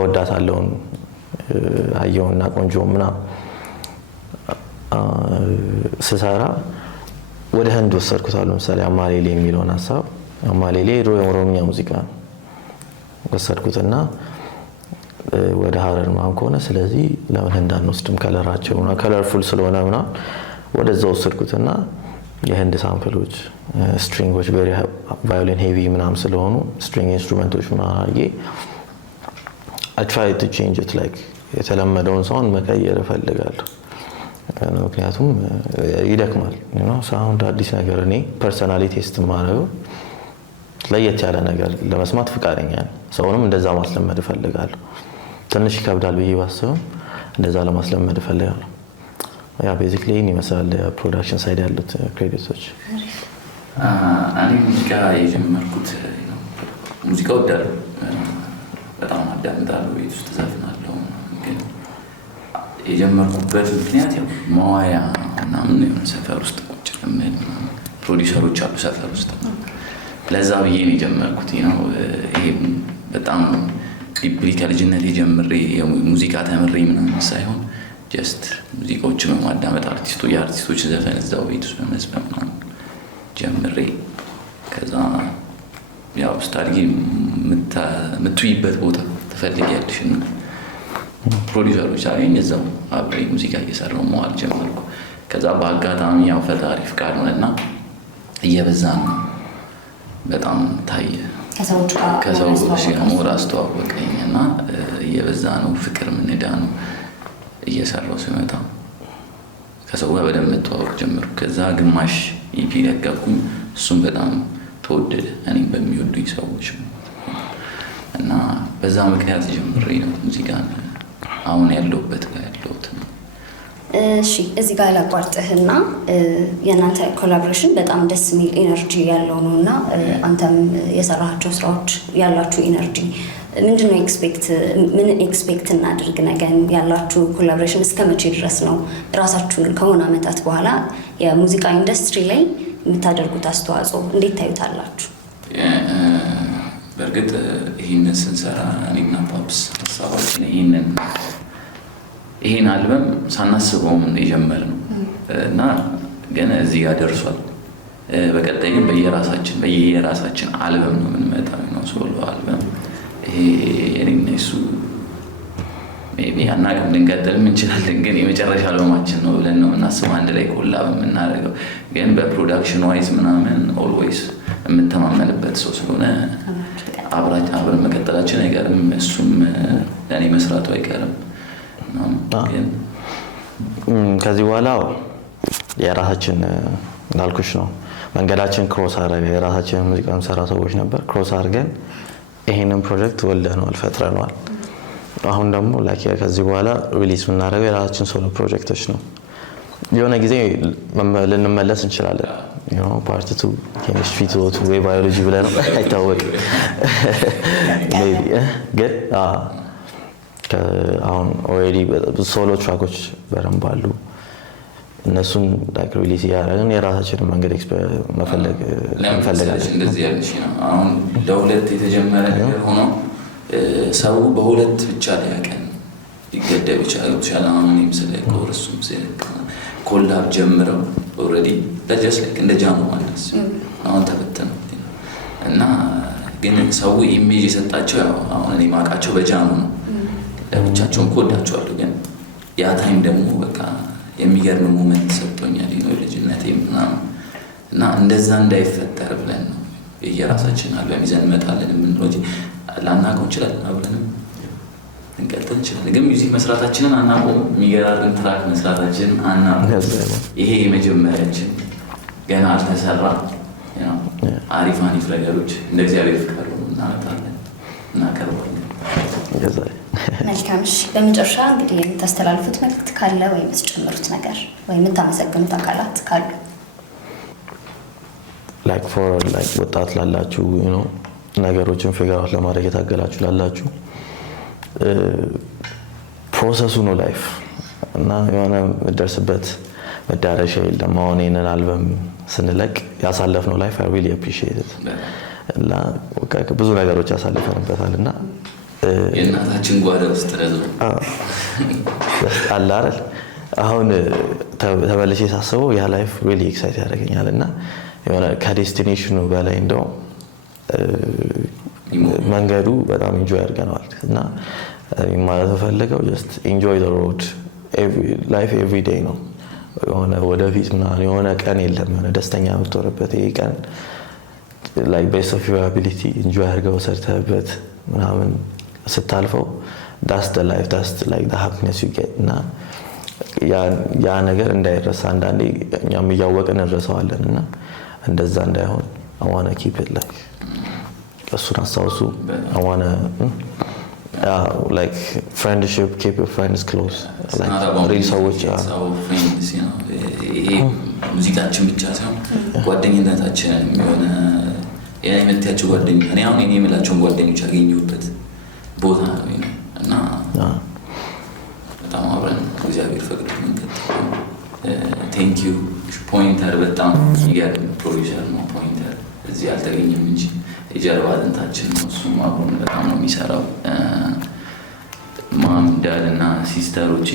ወዳታለሁ አየውና ቆንጆ ምናምን ስሰራ ወደ ህንድ ወሰድኩት ለምሳሌ አማሌሊ የሚለውን ሐሳብ አማሌሊ የኦሮምኛ ሙዚቃ ወሰድኩትና ወደ ሀረር ማን ከሆነ ስለዚህ ለምን ህንድ አንወስድም ከለራቸውና ከለርፉል ስለሆነ ምናምን ወደዛ ወሰድኩትና የህንድ ሳምፕሎች ስትሪንጎች very violin heavy ምናምን ስለሆኑ string ኢንስትሩመንቶች ምናምን I tried to change it like የተለመደውን ሳውንድ መቀየር እፈልጋለሁ ምክንያቱም ይደክማል ሳውንድ አዲስ ነገር እኔ ፐርሰናሊ ቴስት ማረው ለየት ያለ ነገር ለመስማት ፍቃደኛ ነኝ ሰውንም እንደዛ ማስለመድ እፈልጋለሁ ትንሽ ይከብዳል ብዬ ባስብም እንደዛ ለማስለመድ እፈልጋለሁ ያ ቤዚክሊ እኔ መሰለ ፕሮዳክሽን ሳይድ ያሉት ክሬዲቶች እኔ ሙዚቃ የጀመርኩት ሙዚቃ ወዳለሁ በጣም አዳምጣለሁ ቤት ውስጥ ዘፍናለሁ ግን የጀመርኩበት ምክንያት ያው መዋያ ምናምን የሆነ ሰፈር ውስጥ ቁጭ ብለን ፕሮዲውሰሮች አሉ ሰፈር ውስጥ ለዛ ብዬ ነው የጀመርኩት ይሄ በጣም ዲፕሊ ከልጅነት የጀምሬ ሙዚቃ ተምሬ ምናምን ሳይሆን ጀስት ሙዚቃዎችን በማዳመጥ የአርቲስቶች ዘፈን እዛው ቤት ውስጥ በመስፈን ምናምን ጀምሬ ከዛ ያው ስታድጊ የምትውይበት ቦታ ትፈልጊያለሽና ፕሮዲውሰሮች አገኝ እዛው አብሬ ሙዚቃ እየሰራሁ መዋል ጀመርኩ ከዛ በአጋጣሚ ያው ፈጣሪ ፍቃድ ሆነና እየበዛ ነው በጣም ታየ ከሰዎች ጋር ሞር አስተዋወቀኝና እየበዛ ነው ፍቅር ምንዳ ነው እየሰራሁ ስመጣ ከሰው ጋር በደንብ መተዋወቅ ጀመርኩ ከዛ ግማሽ ኢፒ ለቀኩኝ እሱም በጣም ተወደደ እኔም በሚወዱኝ ሰዎች እና በዛ ምክንያት ጀምሬ ነው ሙዚቃን አሁን ያለሁበት ጋር ያለሁት እሺ እዚህ ጋር ላቋርጥህና የናንተ ኮላቦሬሽን በጣም ደስ የሚል ኤነርጂ ያለው ነውና አንተም የሰራሃቸው ስራዎች ያላችሁ ኤነርጂ ምንድነው ምን ኤክስፔክት እናድርግ ነገን ያላችሁ ኮላቦሬሽን እስከመቼ ድረስ ነው ራሳችሁን ከሆነ አመታት በኋላ የሙዚቃ ኢንዱስትሪ ላይ የምታደርጉት አስተዋጽኦ እንዴት ታዩታላችሁ በርግጥ ይሄንን ስንሰራ እኔና ፓፕስ ሀሳባችን ይሄን አልበም ሳናስበውም የጀመርነው እና ግን እዚህ ጋር ደርሷል በቀጣይ ግን በየራሳችን አልበም ነው የምንመጣው ነው ሶሎ አልበም ይሄ እኔና እሱ ሜቢ አናውቅም ልንቀጥልም እንችላለን ግን የመጨረሻ አልበማችን ነው ብለን ነው የምናስበው አንድ ላይ ኮላብ የምናደርገው ግን በፕሮዳክሽን ዋይዝ ምናምን ኦልዌይስ የምተማመንበት ሰው ስለሆነ አብረን መቀጠላችን አይቀርም እሱም ለእኔ መስራቱ አይቀርም ከዚህ በኋላ የራሳችን እንዳልኩሽ ነው መንገዳችን ክሮስ አደረገ የራሳችን ሙዚቃ የምንሰራ ሰዎች ነበር ክሮስ አድርገን ይሄንን ፕሮጀክት ወልደነዋል ፈጥረነዋል አሁን ደግሞ ከዚህ በኋላ ሪሊዝ የምናደርገው የራሳችን ሶሎ ፕሮጀክቶች ነው የሆነ ጊዜ ልንመለስ እንችላለን ፓርት 2 ኬሚስትሪ ቱ ወይ ባዮሎጂ ብለን አይታወቅም ሜቢ ግን አሁን ኦሬዲ ሶሎ ትራኮች በደንብ አሉ እነሱን ላይክ ሪሊዝ ያደረግን የራሳችንን መንገድ መፈለግ እንፈልጋለን እንደዚህ ያለሽ ነው አሁን ለሁለት የተጀመረ ነገር ሆኖ ሰው በሁለት ብቻ ሊያቀን ይገደብ ይችላል አሁን ስለ ኮርሱም ስለ ኮላብ ጀምረው ኦሬዲ ለጀስ ላይክ እንደ ጃሙ ማለት አሁን ተበተነ እና ግን ሰው ኢሜጅ የሰጣቸው አሁን እኔ ማቃቸው በጃሙ ነው ለብቻቸውን ኮዳቸዋለሁ ግን ያ ታይም ደግሞ በቃ የሚገርም ሞመንት ሰጥቶኛል ነው ልጅነቴ ምናምን እና እንደዛ እንዳይፈጠር ብለን ነው የራሳችን አልበም ይዘን እንመጣለን የምንለው እንጂ ላናውቀው እንችላለን አብረንም እንቀጥል እንችላለን ግን ሙዚክ መስራታችንን አናውቀውም የሚገራርን ትራክ መስራታችንን አናውቀውም ይሄ የመጀመሪያችን ገና አልተሰራ አሪፍ ነገሮች እንደ እግዚአብሔር ፍቃድ እናመጣለን እናቀርባለን መልካም በመጨረሻ እንግዲህ የምታስተላልፉት መልእክት ካለ ወይ የምትጨምሩት ነገር ወይ የምታመሰግኑት አካላት ካሉ like for like ወጣት ላላችሁ ነገሮችን ፊገር አውት ለማድረግ የታገላችሁ ላላችሁ ፕሮሰሱ ነው ላይፍ እና የሆነ የምደርስበት መዳረሻ የለም። አሁን ይሄንን አልበም ስንለቅ ያሳለፍነው ላይፍ I really appreciate it እና ብዙ ነገሮች ያሳልፈንበታል እና የእናታችን ጓዳ ውስጥ ነው አለ አይደል አሁን ተበለሽ ሳስበው ያ ላይፍ really excite ያደርገኛል እና የሆነ ከዴስቲኔሽኑ በላይ እንደው መንገዱ በጣም ኢንጆይ አድርገናል እና ማለት ፈልገው just enjoy the road every day ነው የሆነ ወደፊት ምናምን የሆነ ቀን የለም የሆነ ደስተኛ የምትሆንበት ይሄ ቀን like best of your ability enjoy አድርገው ሰርተህበት ምናምን ስታልፈው that's the life that's like the happiness you get እና ያ ነገር እንዳይረሳ አንዳንዴ እኛም እያወቅን እንረሳዋለን እና እንደዛ እንዳይሆን I want to keep it like እሱን አስታውሱ I want to like friendship keep your friends close like real ሰዎች friends you know ሙዚቃችን ብቻ ሳይሆን ጓደኝነታችን የሆነ የአይነታቸው ጓደኞች እኔ አሁን እኔ የምላቸውን ጓደኞች አገኘሁበት ቦታ ነው እና በጣም አብረን እግዚአብሔር ፈቅዶ እንቀጥላለን ቴንክ ዩ ፖይንተር በጣም ይገርም ፕሮዲዩሰር ነው ፖይንተር እዚህ አልተገኘም እንጂ የጀርባ አጥንታችን ነው እሱም አብሮን በጣም ነው የሚሰራው ማም ዳድና ሲስተሮቼ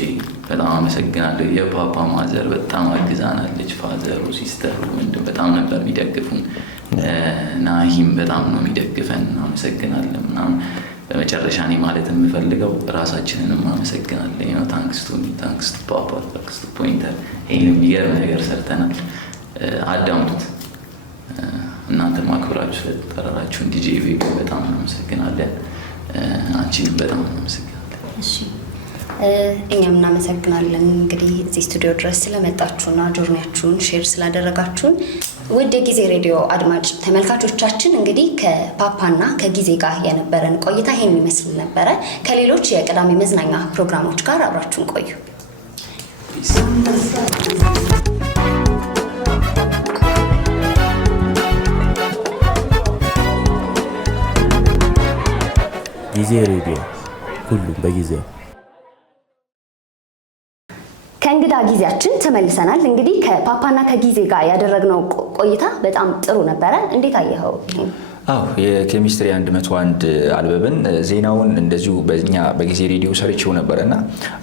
በጣም አመሰግናለሁ የፓፓ ማዘር በጣም አግዛናለች ፋዘሩ ሲስተሩ ወንድም በጣም ነበር የሚደግፉን ናሂም በጣም ነው የሚደግፈን አመሰግናለሁ ምናምን በመጨረሻ እኔ ማለት የምፈልገው ራሳችንንም አመሰግናለሁ ነው ታንክስ ቱ ፓፓ ታንክስ ቱ ፖይንተር ይሄን የሚገርም ነገር ሰርተናል አዳምጡት እናንተ ማክብራችሁ ስለተጠራራችሁን ዲጄ ቪጎ በጣም አመሰግናለሁ አንቺንም በጣም አመሰግናለሁ እሺ እኛም እናመሰግናለን እንግዲህ እዚህ ስቱዲዮ ድረስ ስለመጣችሁና ጆርኒያችሁን ሼር ስላደረጋችሁን ውድ የጊዜ ሬዲዮ አድማጭ ተመልካቾቻችን እንግዲህ ከፓፓና ከጊዜ ጋር የነበረን ቆይታ ይሄን ይመስል ነበረ ከሌሎች የቅዳሜ መዝናኛ ፕሮግራሞች ጋር አብራችሁን ቆዩ ጊዜ ሬዲዮ ሁሉም በጊዜው ከእንግዳ ጊዜያችን ተመልሰናል እንግዲህ ከፓፓና ከጊዜ ጋር ያደረግነው ቆይታ በጣም ጥሩ ነበረ እንዴት አየኸው የኬሚስትሪ 101 አልበምን ዜናውን እንደዚሁ በእኛ በጊዜ ሬዲዮ ሰርቼው ነበርና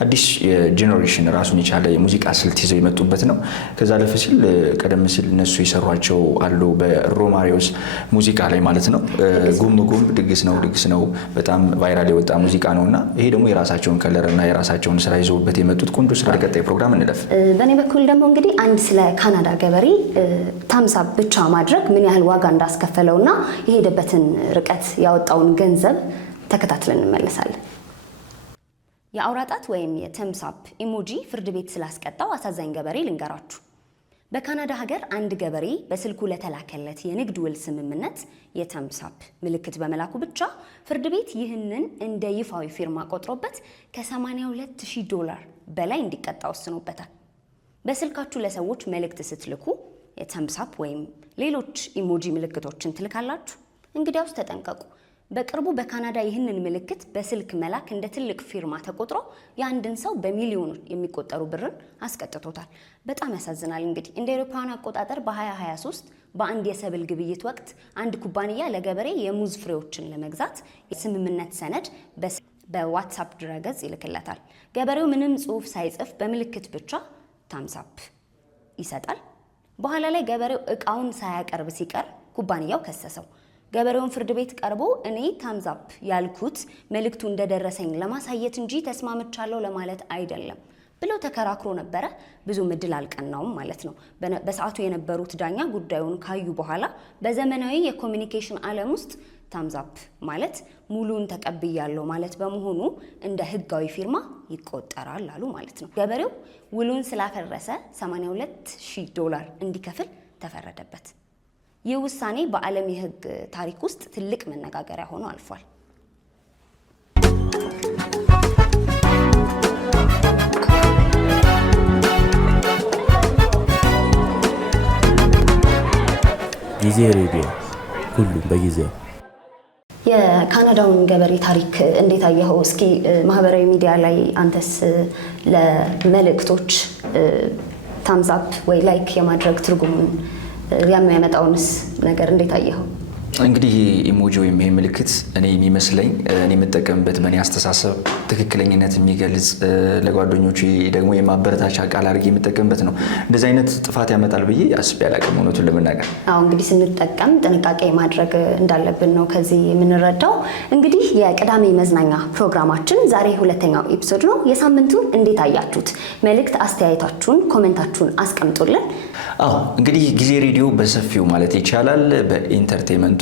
አዲስ የጄኔሬሽን ራሱን የቻለ የሙዚቃ ስልት ይዘው የመጡበት ነው ከዛ ለፈ ሲል ቀደም ሲል እነሱ የሰሯቸው አሉ በሮማሪዮስ ሙዚቃ ላይ ማለት ነው ጉም ድግስ ነው በጣም ቫይራል የወጣ ሙዚቃ ነውና ይሄ ደግሞ የራሳቸውን ከለርና የራሳቸውን ስራ ይዘውበት የመጡት ቆንጆ ስራ ቀጣይ ፕሮግራም እንለፍ በኔ በኩል ደግሞ እንግዲህ አንድ ስለ ካናዳ ገበሬ ታምሳ ብቻ ማድረግ ምን ያህል ዋጋ እንዳስከፈለውና የሄደበትን ርቀት ያወጣውን ገንዘብ ተከታትለን እንመለሳለን የአውራጣት ወይም የተምሳፕ ኢሞጂ ፍርድ ቤት ስላስቀጣው አሳዛኝ ገበሬ ልንገራችሁ በካናዳ ሀገር አንድ ገበሬ በስልኩ ለተላከለት የንግድ ውል ስምምነት የተምሳፕ ምልክት በመላኩ ብቻ ፍርድ ቤት ይህንን እንደ ይፋዊ ፊርማ ቆጥሮበት $82,000 በላይ እንዲቀጣ ወስኖበታል በስልካችሁ ለሰዎች መልእክት ስትልኩ የተምሳፕ ወይም ሌሎች ኢሞጂ ምልክቶችን ትልካላችሁ እንግዲያውስ ተጠንቀቁ በቅርቡ በካናዳ ይህንን ምልክት በስልክ መላክ እንደ ትልቅ ፊርማ ተቆጥሮ የአንድን ሰው በሚሊዮን የሚቆጠሩ ብርን አስቀጥቶታል በጣም ያሳዝናል እንግዲህ እንደ አውሮፓውያን አቆጣጠር በ2023 በአንድ የሰብል ግብይት ወቅት አንድ ኩባንያ ለገበሬ የሙዝ ፍሬዎችን ለመግዛት የስምምነት ሰነድ በዋትስአፕ ድረገጽ ይልክለታል ገበሬው ምንም ጽሑፍ ሳይጽፍ በምልክት ብቻ ታምሳፕ ይሰጣል በኋላ ላይ ገበሬው እቃውን ሳያቀርብ ሲቀር ኩባንያው ከሰሰው ገበሬውን ፍርድ ቤት ቀርቦ እኔ ታምዛፕ ያልኩት መልእክቱ እንደደረሰኝ ለማሳየት እንጂ ተስማምቻለሁ ለማለት አይደለም ብለው ተከራክሮ ነበረ ብዙ ምድል አልቀናውም ማለት ነው በሰዓቱ የነበሩት ዳኛ ጉዳዩን ካዩ በኋላ በዘመናዊ የኮሙኒኬሽን ዓለም ውስጥ ታምዛፕ ማለት ሙሉን ተቀብያለሁ ማለት በመሆኑ እንደ ህጋዊ ፊርማ ይቆጠራል አሉ ማለት ነው ገበሬው ውሉን ስላፈረሰ $82,000 እንዲከፍል ተፈረደበት ይህ ውሳኔ በዓለም የህግ ታሪክ ውስጥ ትልቅ መነጋገሪያ ሆኖ አልፏል ጊዜ ሬዲዮ ሁሉም በጊዜው የካናዳውን ገበሬ ታሪክ እንዴት አየኸው? እስኪ ማህበራዊ ሚዲያ ላይ አንተስ ለመልእክቶች ታምዛፕ ወይ ላይክ የማድረግ ትርጉሙን የሚያመጣውንስ ነገር እንዴት አየኸው? እንግዲህ ኢሞጂ ወይም ይሄ ምልክት እኔ የሚመስለኝ እኔ የምጠቀምበት በእኔ አስተሳሰብ ትክክለኝነት የሚገልጽ ለጓደኞቹ ደግሞ የማበረታቻ ቃል አድርጌ የምጠቀምበት ነው። እንደዚህ አይነት ጥፋት ያመጣል ብዬ አስቤ አላውቅም እውነቱን ለመናገር። እንግዲህ ስንጠቀም ጥንቃቄ ማድረግ እንዳለብን ነው ከዚህ የምንረዳው። እንግዲህ የቅዳሜ መዝናኛ ፕሮግራማችን ዛሬ ሁለተኛው ኤፒሶድ ነው። የሳምንቱን እንዴት አያችሁት? መልእክት አስተያየታችሁን ኮሜንታችሁን አስቀምጡልን። እንግዲህ ጊዜ ሬዲዮ በሰፊው ማለት ይቻላል በኢንተርቴንመንቱ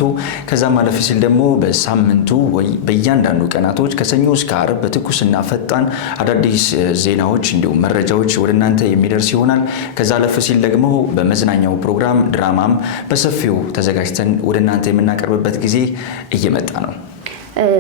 ከዛም ማለፍ ሲል ደግሞ በሳምንቱ ወይ በእያንዳንዱ ቀናቶች ከሰኞ እስከ ዓርብ በትኩስና ፈጣን አዳዲስ ዜናዎች እንዲሁም መረጃዎች ወደ እናንተ የሚደርስ ይሆናል። ከዛ አለፍ ሲል ደግሞ በመዝናኛው ፕሮግራም ድራማም በሰፊው ተዘጋጅተን ወደ እናንተ የምናቀርብበት ጊዜ እየመጣ ነው።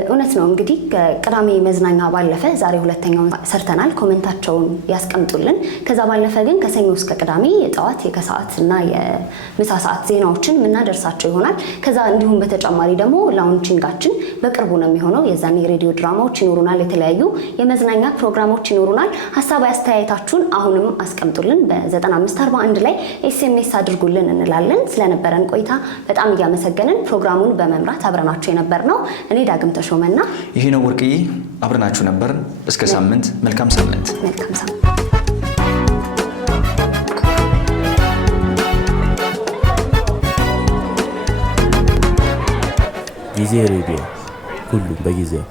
እውነት ነው። እንግዲህ ከቅዳሜ መዝናኛ ባለፈ ዛሬ ሁለተኛውን ሰርተናል። ኮሜንታቸውን ያስቀምጡልን። ከዛ ባለፈ ግን ከሰኞ እስከ ቅዳሜ የጠዋት የከሰዓትና የምሳ ሰዓት ዜናዎችን የምናደርሳቸው ይሆናል። ከዛ እንዲሁም በተጨማሪ ደግሞ ላውንቺንጋችን በቅርቡ ነው የሚሆነው። የዛኔ የሬዲዮ ድራማዎች ይኖሩናል፣ የተለያዩ የመዝናኛ ፕሮግራሞች ይኖሩናል። ሀሳብ አስተያየታችሁን አሁንም አስቀምጡልን። በ9541 ላይ ኤስኤምኤስ አድርጉልን እንላለን። ስለነበረን ቆይታ በጣም እያመሰገንን ፕሮግራሙን በመምራት አብረናችሁ የነበር ነው እኔ ዳግም ተሾመና ይሄ ነው ወርቅዬ አብረናችሁ ነበር። እስከ ሳምንት መልካም ሳምንት። ጊዜ ሬዲዮ ሁሉም በጊዜው